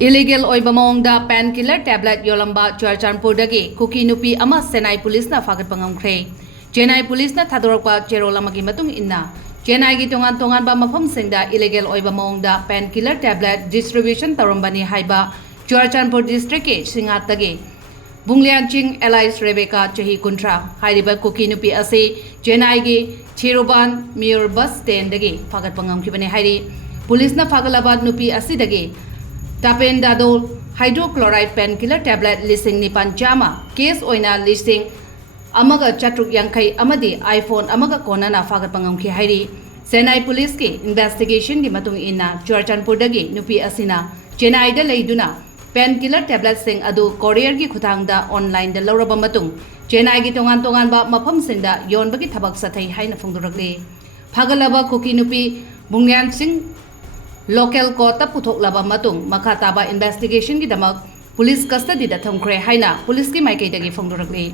Illegal Oiba Maongda Painkiller tablet Yolamba Churchanpurdagi Kuki Nupi ama Chennai police na Phagatkhre. Chennai police na Thadorpa Cherolamagi matung inna. Chennai gi tongan ba mafam singda illegal Oiba Maongda Painkiller tablet distribution tarambani haiba Churchanpur district ke Singatagi. Bunglian Ching Allies Rebecca Chahi Kuntra Haiba Kuki Nupi ase Chennai gi Chiroban Mayor bus stand dagi Phagatkhre Hari. Police na Phagalabad Nupi asidagi Tapen dado hydrochloride painkiller tablet listing ni panchama case oina listing amaga chatruk yankai amadi iPhone amaga kona na Phagatkhre hairi Chennai police ke investigation gi matung ina Churchanpur dagi Nupi asina Chennai da leiduna painkiller tablet sing adu courier gi khutangda online da lawraba matung Chennai gi tongan ba mafam singda yon bagi thabak sathai haina phongdurakle Phagalaba Kuki Nupi Bunglian Singh local court puthok laba matung makhataba investigation gi damak police custody da thamkhre haina police ki maikei dagi phongdurakle